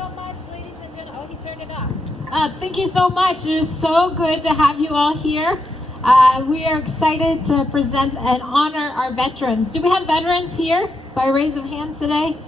so much, ladies and gentlemen. Oh, he turned it off. Thank you so much. It is so good to have you all here. We are excited to present and honor our veterans. Do we have veterans here by raise of hand today?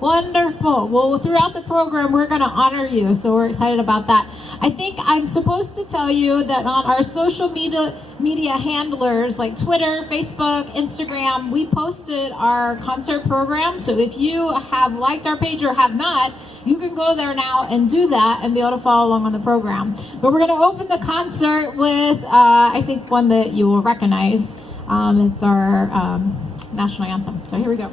Wonderful. Well, throughout the program, we're going to honor you, so we're excited about that. I think I'm supposed to tell you that on our social media handlers like Twitter, Facebook, Instagram, we posted our concert program. So if you have liked our page or have not, you can go there now and do that and be able to follow along on the program. But we're going to open the concert with, I think, one that you will recognize. It's our national anthem. So here we go.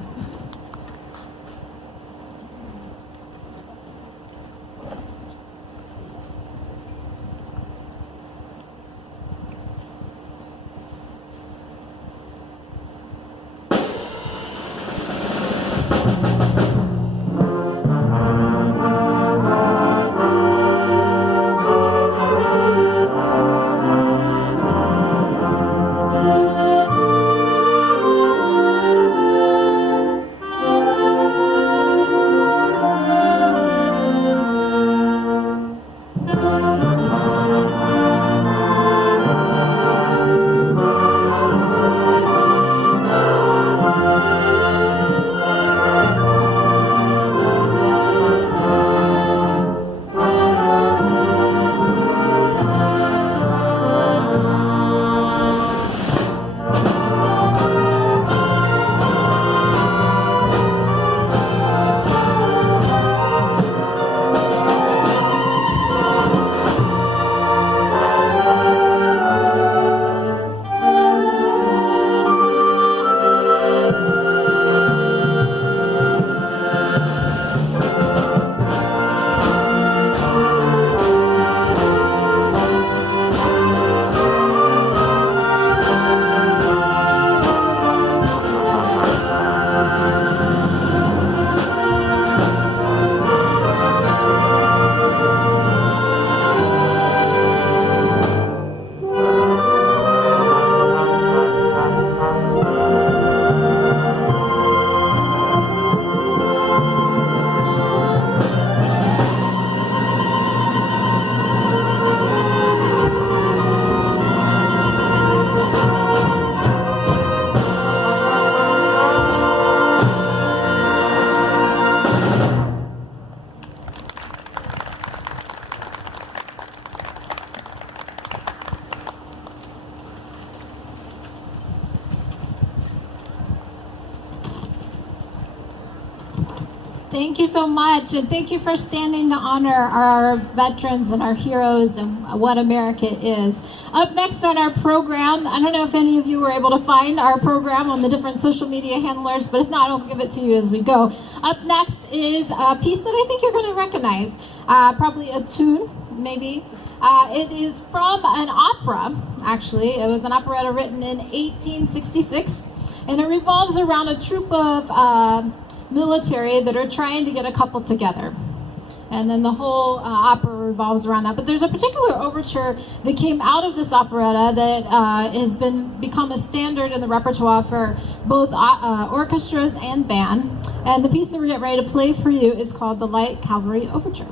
Thank you so much, and thank you for standing to honor our veterans and our heroes and what America is. Up next on our program, I don't know if any of you were able to find our program on the different social media handlers, but if not, I'll give it to you as we go. Up next is a piece that I think you're going to recognize, probably a tune, maybe. It is from an opera, actually. It was an operetta written in 1866, and it revolves around a troupe of military that are trying to get a couple together. And then the whole opera revolves around that. But there's a particular overture that came out of this operetta that has become a standard in the repertoire for both orchestras and band. And the piece that we're getting ready to play for you is called the Light Cavalry Overture.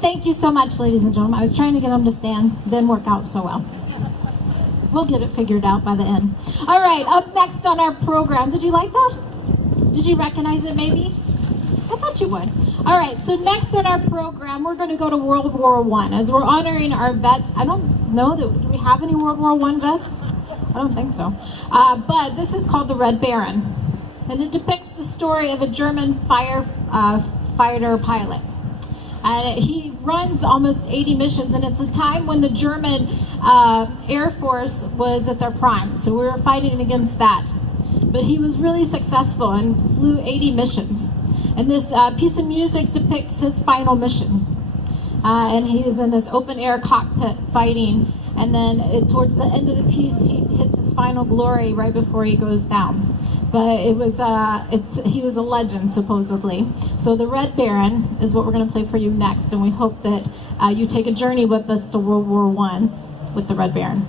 Thank you so much, ladies and gentlemen. I was trying to get them to stand. Didn't work out so well. We'll get it figured out by the end. All right, up next on our program. Did you like that? Did you recognize it maybe? I thought you would. All right, so next on our program, we're going to go to World War I. As we're honoring our vets, I don't know, do we have any World War I vets? I don't think so. But this is called The Red Baron. And it depicts the story of a German fighter pilot. And he runs almost 80 missions, and it's a time when the German Air Force was at their prime. So we were fighting against that. But he was really successful and flew 80 missions. And this piece of music depicts his final mission. And he is in this open air cockpit fighting. And then towards the end of the piece, he hits his final glory right before he goes down. But it was he was a legend, supposedly. So The Red Baron is what we're going to play for you next, and we hope that you take a journey with us to World War I with The Red Baron.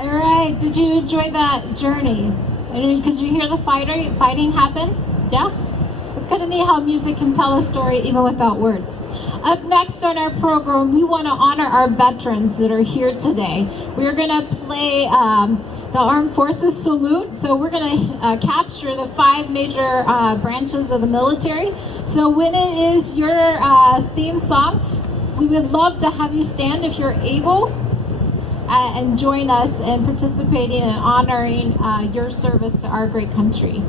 All right, did you enjoy that journey? Could you hear the fighting happen? Yeah? It's kind of neat how music can tell a story even without words. Up next on our program, we want to honor our veterans that are here today. We're going to play the Armed Forces Salute. So we're going to capture the 5 major branches of the military. So when it is your theme song, we would love to have you stand if you're able. And join us in participating and honoring your service to our great country.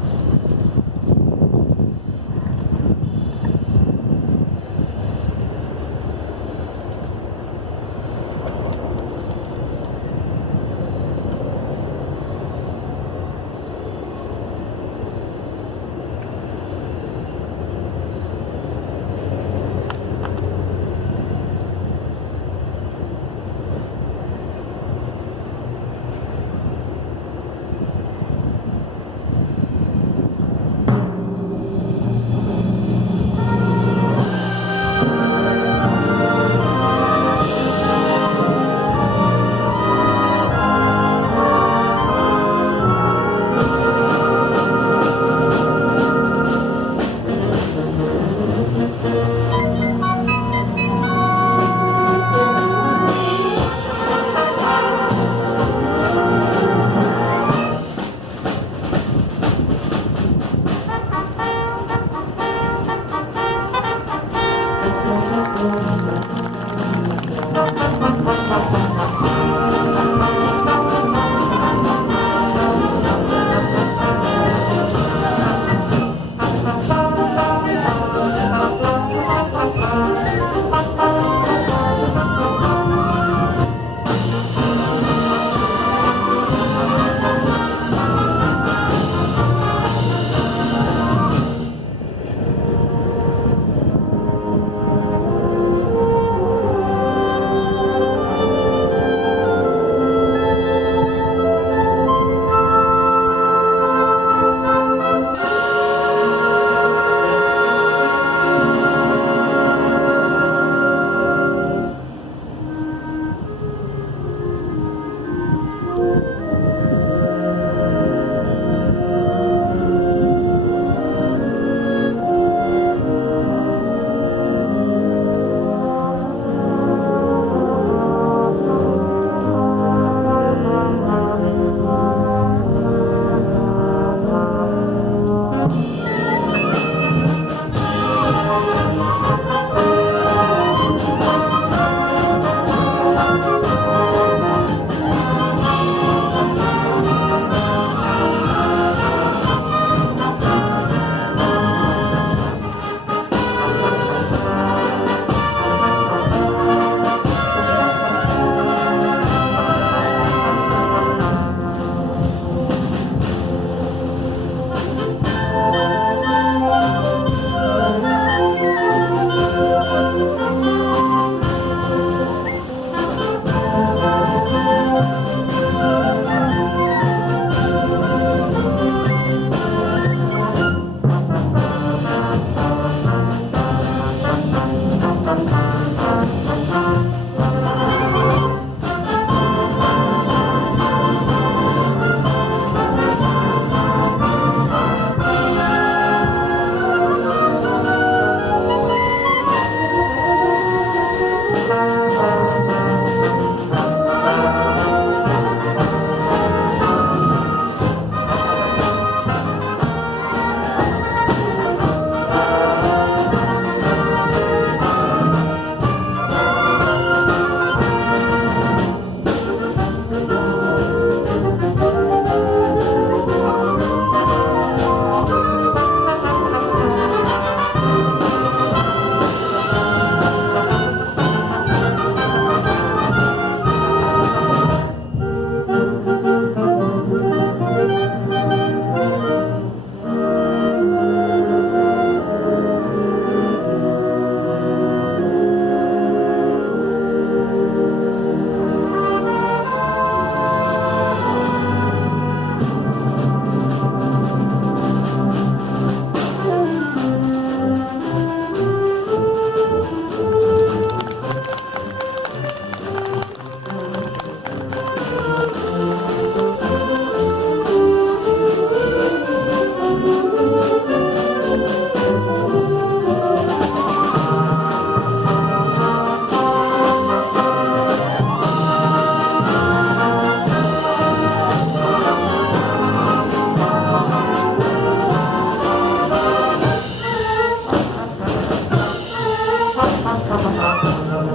Thank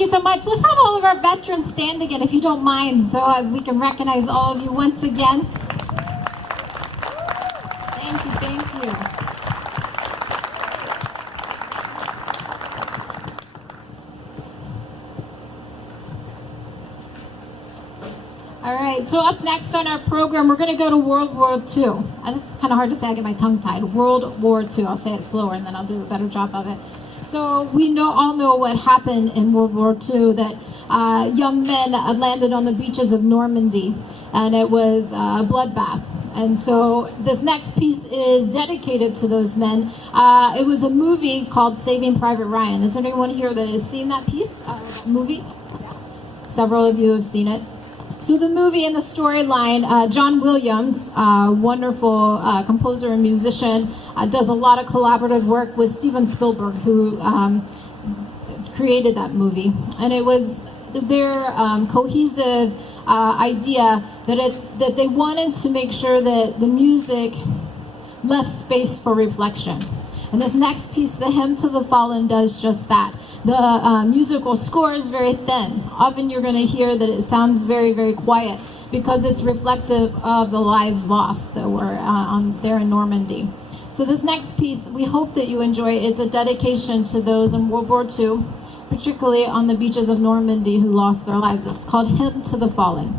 you so much. Let's have all of our veterans stand again, if you don't mind, so we can recognize all of you once again. Thank you, thank you. All right, so up next on our program, we're going to go to World War II. And this is kind of hard to say, I get my tongue tied. World War II. I'll say it slower and then I'll do a better job of it. So we all know what happened in World War II, that young men landed on the beaches of Normandy, and it was a bloodbath. And so this next piece is dedicated to those men. It was a movie called Saving Private Ryan. Is there anyone here that has seen that piece, movie? Several of you have seen it. So the movie and the storyline, John Williams, wonderful composer and musician, does a lot of collaborative work with Steven Spielberg, who created that movie. And it was their cohesive idea that they wanted to make sure that the music left space for reflection. And this next piece, The Hymn to the Fallen, does just that. The musical score is very thin. Often you're going to hear that it sounds very, very quiet because it's reflective of the lives lost that were there in Normandy. So this next piece, we hope that you enjoy. It's a dedication to those in World War II, particularly on the beaches of Normandy, who lost their lives. It's called Hymn to the Fallen.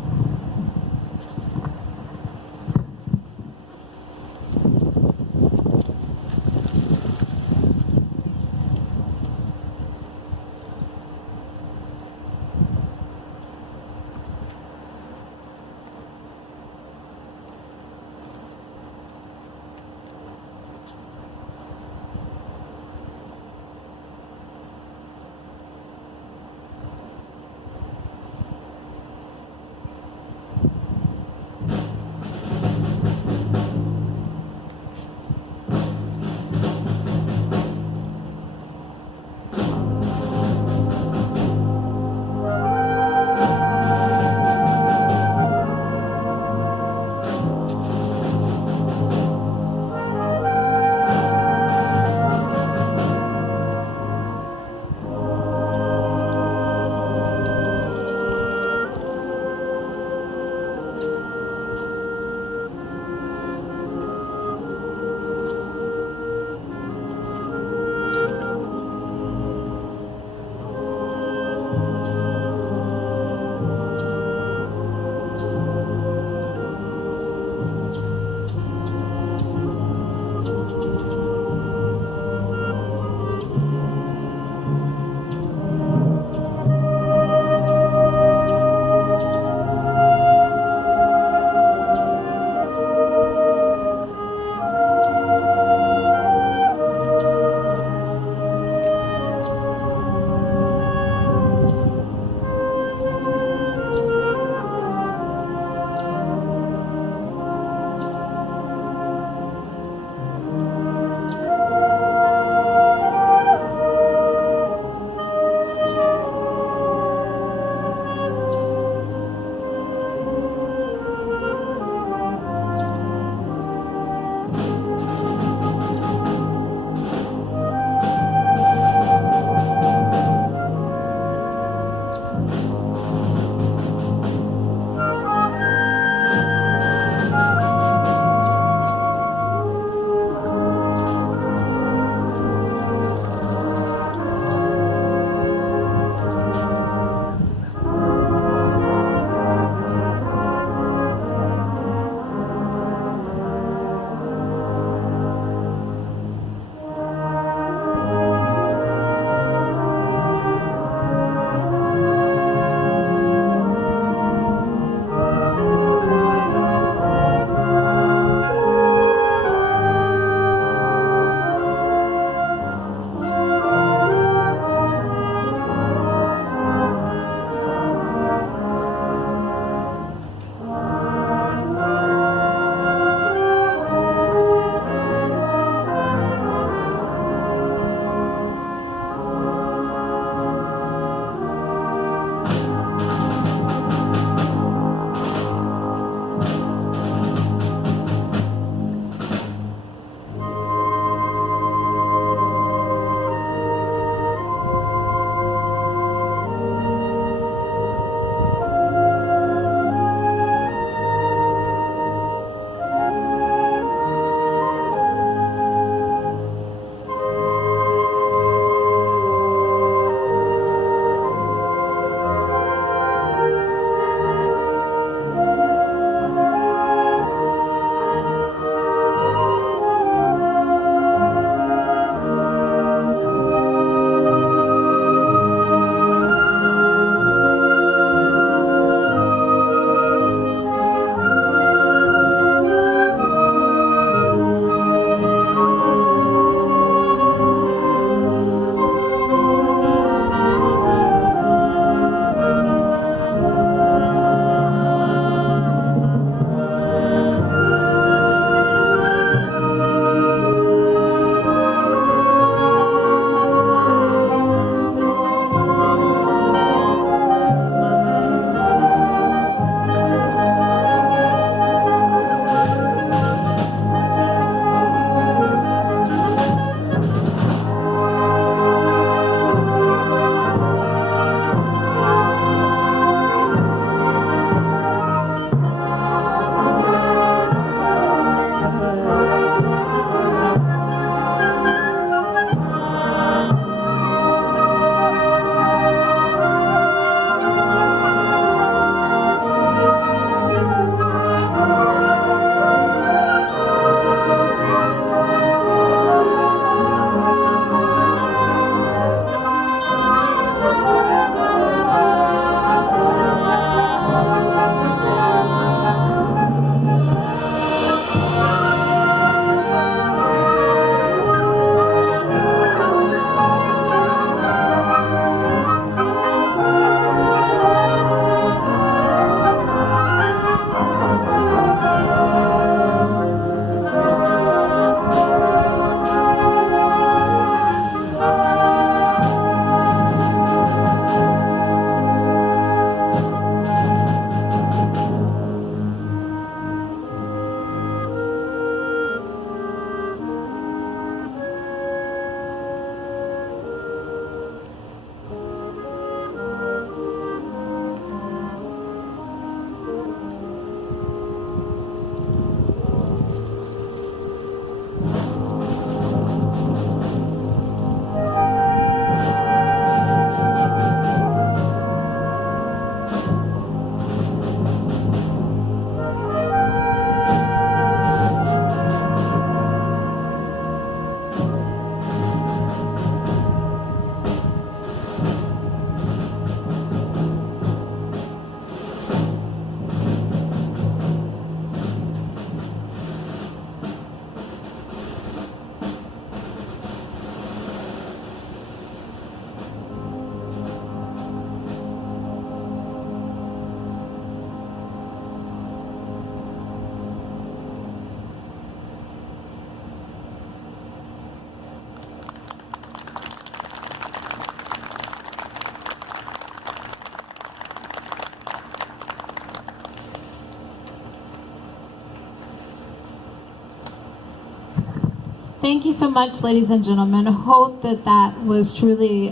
Thank you so much, ladies and gentlemen. I hope that that was truly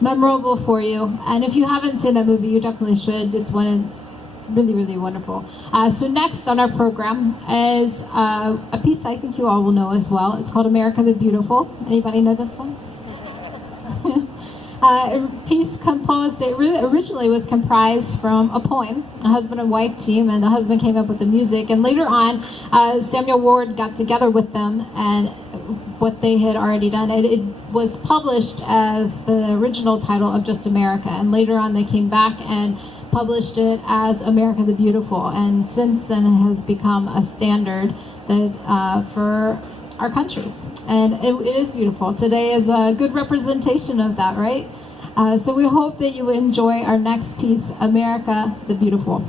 memorable for you. And if you haven't seen that movie, you definitely should. It's really, really wonderful. So next on our program is a piece I think you all will know as well. It's called America the Beautiful. Anybody know this one? A piece composed, it originally was comprised from a poem, a husband and wife team, and the husband came up with the music. And later on, Samuel Ward got together with them and what they had already done. It was published as the original title of just America. And later on, they came back and published it as America the Beautiful. And since then, it has become a standard that for our country. And it is beautiful. Today is a good representation of that, right? So we hope that you enjoy our next piece, America the Beautiful.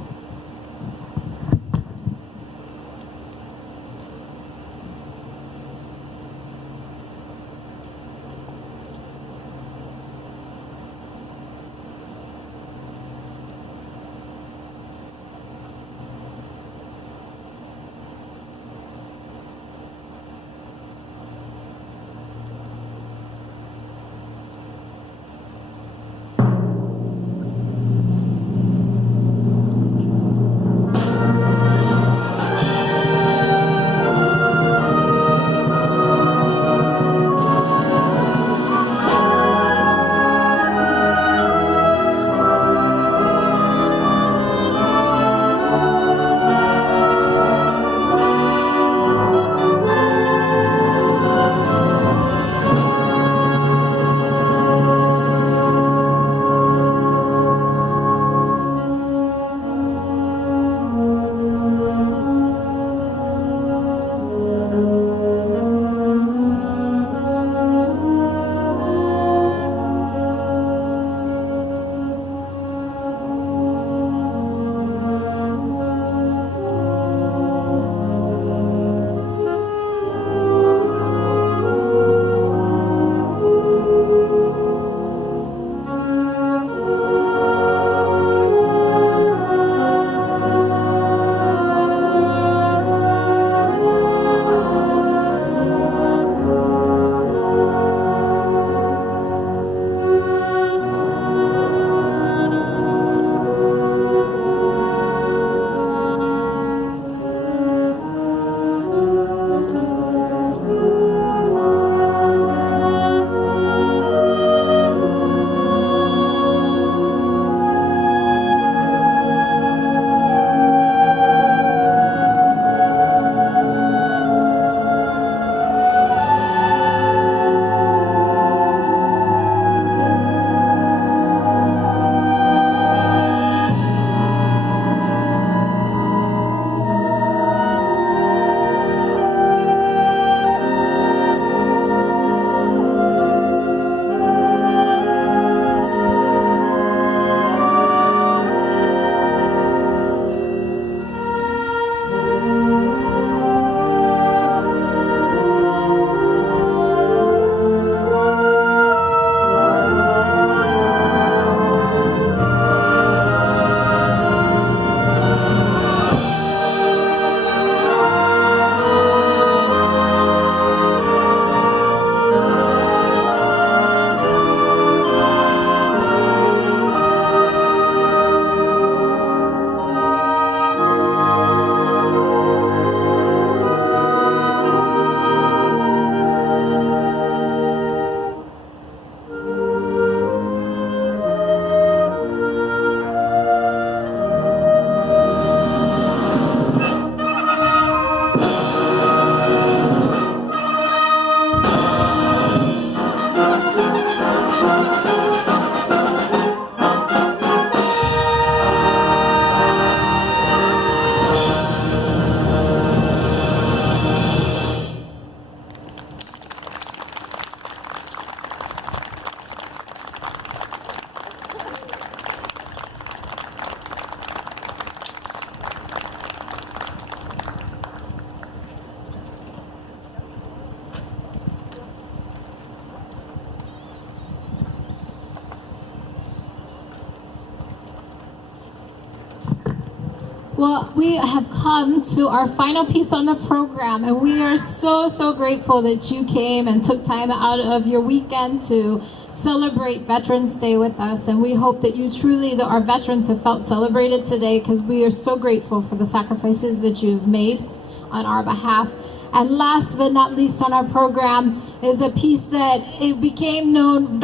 Well, we have come to our final piece on the program, and we are so, so grateful that you came and took time out of your weekend to celebrate Veterans Day with us. And we hope that you truly, that our veterans have felt celebrated today, because we are so grateful for the sacrifices that you've made on our behalf. And last but not least on our program is a piece that it became known,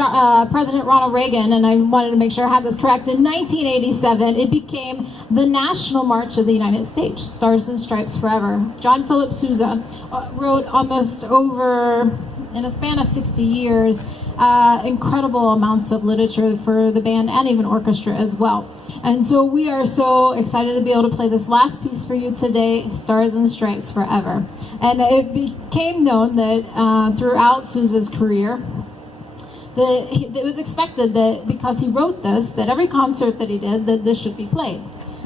President Ronald Reagan, and I wanted to make sure I have this correct, in 1987, it became the National March of the United States, Stars and Stripes Forever. John Philip Sousa wrote almost over, in a span of 60 years, incredible amounts of literature for the band and even orchestra as well. And so we are so excited to be able to play this last piece for you today, Stars and Stripes Forever. And it became known that throughout Sousa's career, that it was expected that because he wrote this, that every concert that he did, that this should be played.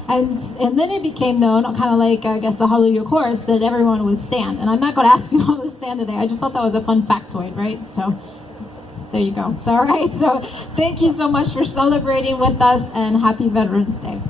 And then it became known, kind of like, I guess, the Hallelujah Chorus, that everyone would stand. And I'm not going to ask you all to stand today. I just thought that was a fun factoid, right? So there you go. So, all right. So thank you so much for celebrating with us, and happy Veterans Day.